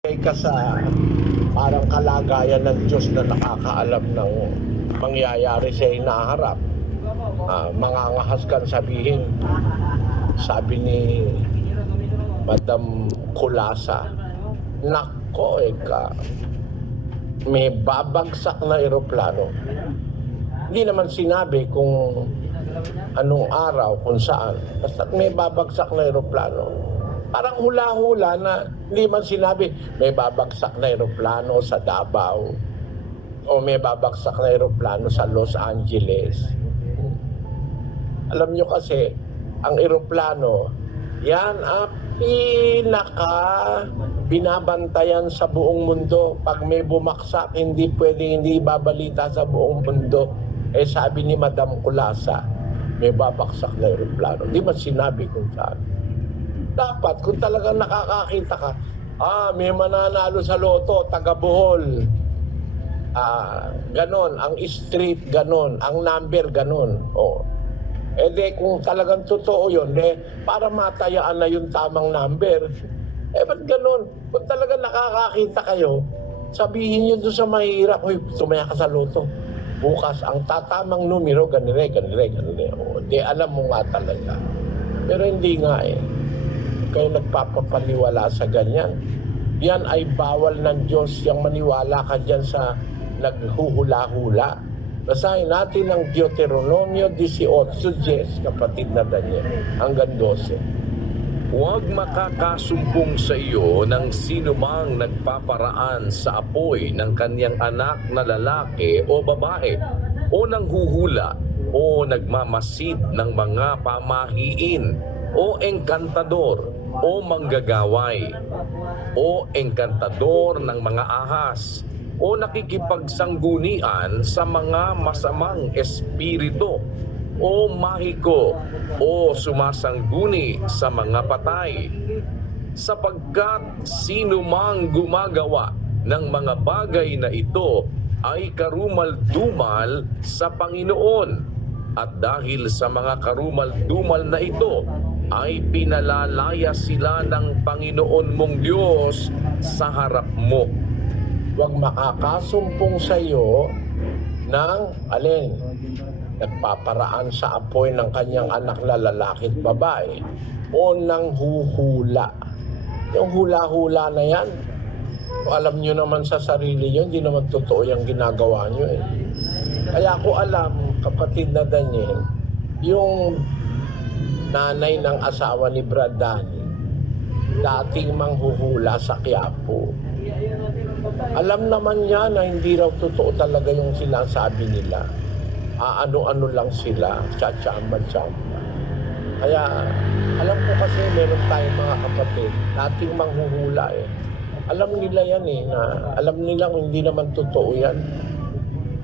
ka sa parang kalagayan ng Diyos na nakakaalam ng mangyayari sa hinaharap. Mangangahas kang sabihin, sabi ni Madam Kulasa, nako may babagsak na eroplano. Hindi naman sinabi kung anong araw, kung saan. Basta may babagsak na eroplano. Parang hula-hula na hindi man sinabi may babagsak na eroplano sa Davao o may babagsak na eroplano sa Los Angeles. Alam nyo kasi, ang eroplano, yan ang binabantayan sa buong mundo. Pag may bumaksak, hindi pwedeng hindi babalita sa buong mundo. Sabi ni Madam Kulasa, may babaksak na eroplano. Hindi man sinabi kung saan. Dapat, kung talagang nakakakita ka, may mananalo sa loto, taga Bohol. Ganon, ang street, ganon, ang number, ganon. Kung talagang totoo yun, para matayaan na yung tamang number. Ba't ganon? Kung talagang nakakakita kayo, sabihin nyo doon sa mahirap, tumaya ka sa loto. Bukas, ang tatamang numero, ganire. Alam mo nga talaga. Pero hindi nga kayo nagpapapaliwala sa ganyan. Yan ay bawal ng Diyos, yung maniwala ka dyan sa naghuhula-hula. Basahin natin ang Deuteronomio 18:10, kapatid na Daniel, hanggang 12. Huwag makakasumpong sa iyo ng sinumang nagpaparaan sa apoy ng kanyang anak na lalaki o babae, o nanghuhula, o nagmamasid ng mga pamahiin, o engkantador, o manggagaway, o engkantador ng mga ahas, o nakikipagsanggunian sa mga masamang espiritu, o mahiko, o sumasangguni sa mga patay. Sapagkat sino mang gumagawa ng mga bagay na ito ay karumal-dumal sa Panginoon. At dahil sa mga karumal-dumal na ito, ay pinalalaya sila ng Panginoon mong Diyos sa harap mo. Huwag makakasumpong sa iyo ng nagpaparaan sa apoy ng kanyang anak na lalaki at babae, o nang huhula. Yung hula-hula na yan, alam nyo naman sa sarili nyo, hindi naman totoo yung ginagawa nyo Kaya ako alam, kapatid na Daniel, yung nanay ng asawa ni Brad Danny, dating manghuhula sa Quiapo. Alam naman niya na hindi raw totoo talaga yung sinasabi nila. Ano-ano lang sila, tsatsamba-tsamba. Kaya, alam ko kasi meron tayong mga kapatid, dating manghuhula Alam nila yan na alam nilang hindi naman totoo yan.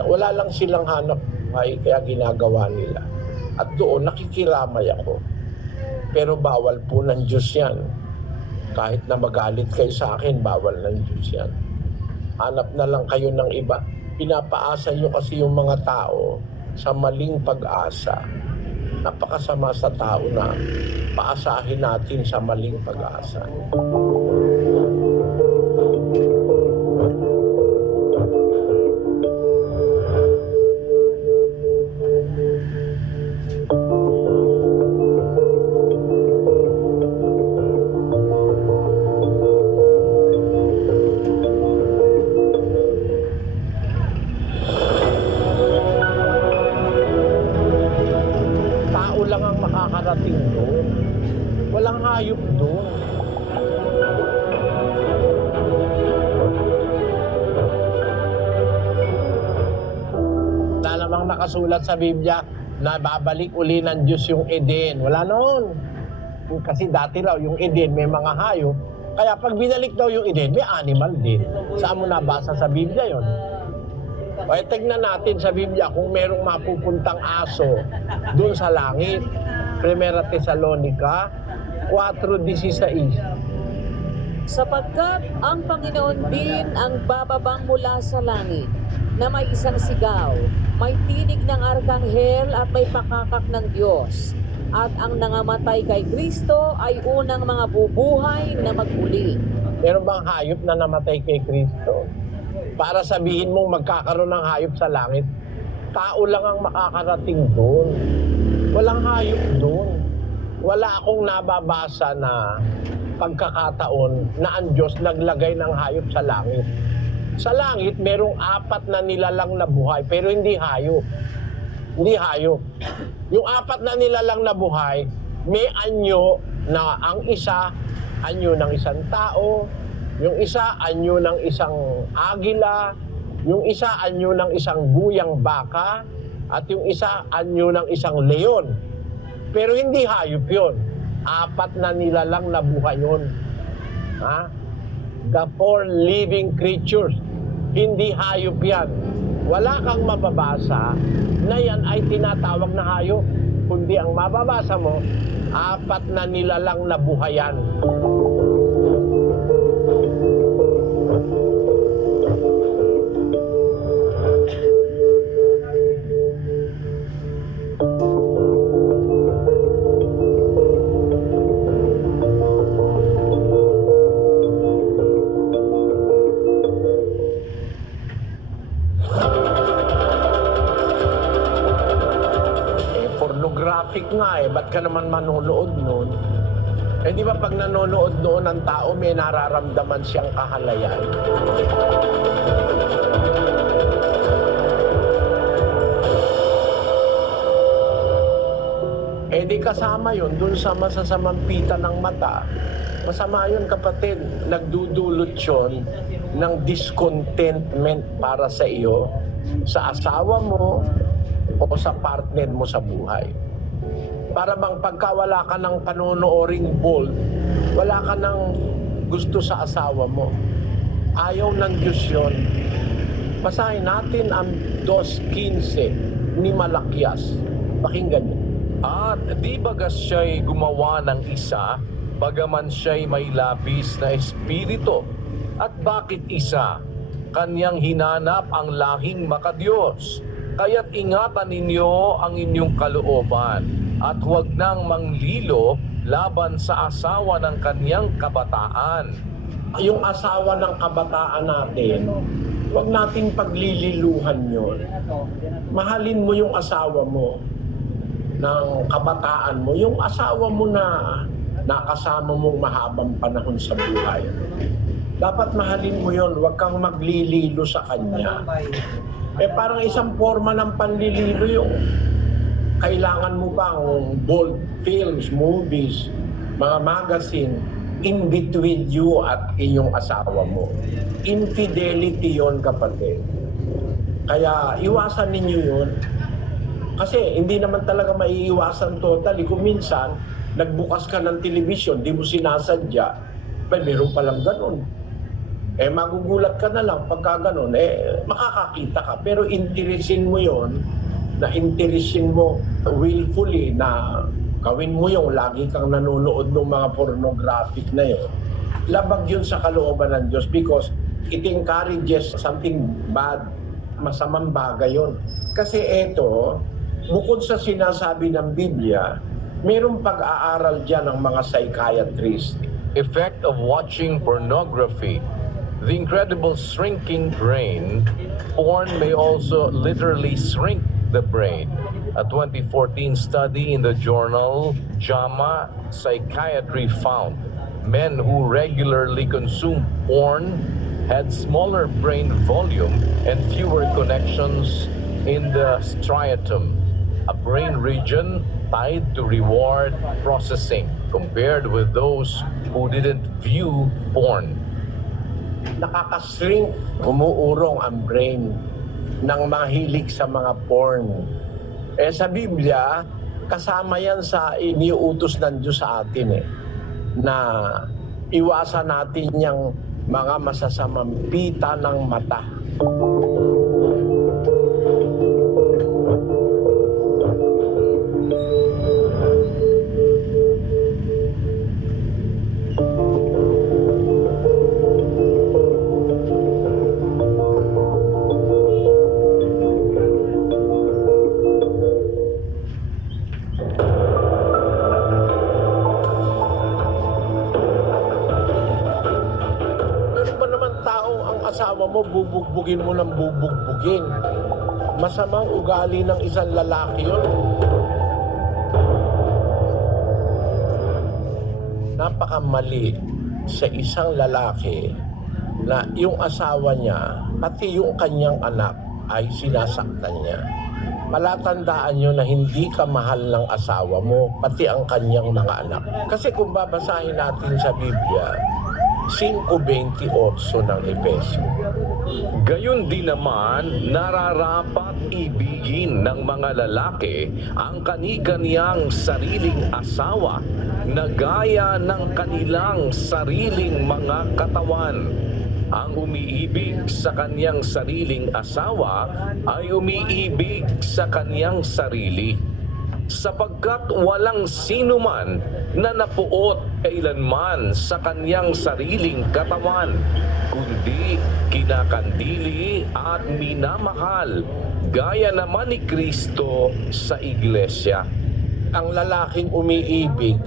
Wala lang silang hanap buhay, kaya ginagawa nila. At doon, nakikiramay ako. Pero bawal po ng Diyos yan. Kahit na magalit kayo sa akin, bawal ng Diyos yan. Hanap na lang kayo ng iba. Pinapaasa nyo kasi yung mga tao sa maling pag-asa. Napakasama sa tao na paasahin natin sa maling pag-asa. Lang ang makakarating doon. Walang hayop doon. Wala namang nakasulat sa Biblia na babalik uli ng Diyos yung Eden. Wala noon. Kasi dati raw yung Eden may mga hayop. Kaya pag binalik daw yung Eden, may animal din. Saan mo nabasa sa Biblia yon? Tignan natin sa Biblia kung merong mapupuntang aso doon sa langit. Primera Tesalonica 4:16. Sapagkat ang Panginoon din ang bababang mula sa langit, na may isang sigaw, may tinig ng arkanghel at may pakakak ng Diyos. At ang nangamatay kay Kristo ay unang mga bubuhay na magmuli. Meron bang hayop na namatay kay Kristo? Para sabihin mong magkakaroon ng hayop sa langit, tao lang ang makakarating doon. Walang hayop doon. Wala akong nababasa na pagkakataon na ang Diyos naglagay ng hayop sa langit. Sa langit, merong 4 na nilalang na buhay, pero hindi hayop. Hindi hayop. Yung 4 na nilalang na buhay, may anyo na ang isa, anyo ng isang tao, yung isa, anyo ng isang agila, yung isa, anyo ng isang buyang baka, at yung isa, anyo ng isang leon. Pero hindi hayop yun. 4 na nilalang na buhay yun. Ha? The 4 living creatures. Hindi hayop yan. Wala kang mababasa na yan ay tinatawag na hayop. Kundi ang mababasa mo, 4 na nilalang na buhayan. Pornographic nga ba't ka naman manonood nun? Di ba pag nanonood noon ng tao, may nararamdaman siyang kahalayan? Di kasama yun dun sa masasamang pita ng mata. Masama yun, kapatid. Nagdudulot yun ng discontentment para sa iyo, sa asawa mo, o sa partner mo sa buhay. Para bang pagka wala ka ng panonooring bold, wala ka ng gusto sa asawa mo. Ayaw ng Diyos yun. Basahin natin ang 2:15 ni Malakias. Pakinggan niyo. At di bagas siya'y gumawa ng isa, bagaman siya'y may labis na espiritu. At bakit isa? Kanyang hinanap ang lahing makadiyos. Kaya't ingatan ninyo ang inyong kalooban at huwag nang manglilo laban sa asawa ng kanyang kabataan. Yung asawa ng kabataan natin, huwag nating paglililuhan yun. Mahalin mo yung asawa mo ng kabataan mo, yung asawa mo na nakasama mong mahabang panahon sa buhay. Dapat mahalin mo yun, huwag kang maglililo sa kanya. Parang isang forma ng panlililo yung kailangan mo bang bold films, movies, mga magazine in between you at inyong asawa mo. Infidelity yon, kapatid. Kaya iwasan ninyo yun. Kasi hindi naman talaga maiiwasan totally. Kung minsan, nagbukas ka ng television, di mo sinasadya, meron palang ganun. Magugulat ka na lang pagka ganun, makakakita ka. Pero interesin mo yon, na interesin mo willfully na gawin mo yung lagi kang nanonood ng mga pornographic na yun. Labag yun sa kalooban ng Diyos because it encourages something bad, masamang bagay yun. Kasi eto, bukod sa sinasabi ng Biblia, mayroong pag-aaral dyan ng mga psychiatrist. Effect of watching pornography. The incredible shrinking brain. Porn may also literally shrink the brain. A 2014 study in the journal JAMA Psychiatry found men who regularly consumed porn had smaller brain volume and fewer connections in the striatum, a brain region tied to reward processing, compared with those who didn't view porn. Nakakashrink, umuurong ang brain ng mahilig sa mga porn. Sa Biblia, kasama yan sa iniutos ng Diyos sa atin na iwasan natin yung mga masasamang pita ng mata. taong ang asawa mo, bubugbugin mo ng bubugbugin. Masamang ugali ng isang lalaki yun. Napakamali sa isang lalaki na yung asawa niya, pati yung kanyang anak ay sinasaktan niya. Palatandaan nyo na hindi ka mahal ng asawa mo, pati ang kanyang mga anak. Kasi kung babasahin natin sa Biblia, 5:28 ng Efeso. Gayon din naman, nararapat ibigin ng mga lalaki ang kani-kaniyang sariling asawa na gaya ng kanilang sariling mga katawan. Ang umiibig sa kaniyang sariling asawa ay umiibig sa kaniyang sarili. Sapagkat walang sino man na napuot kailanman sa kaniyang sariling katawan, kundi kinakandili at minamahal, gaya naman ni Kristo sa iglesia. Ang lalaking umiibig,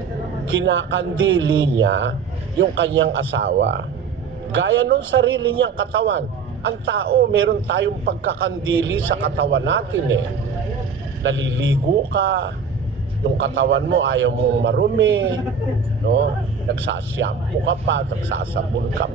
kinakandili niya yung kanyang asawa. Gaya nung sarili niyang katawan. Ang tao, meron tayong pagkakandili sa katawan natin eh. Naliligo ka, yung katawan mo ayaw mong marumi, no? Nagsashampoo ka pa, nagsasabon ka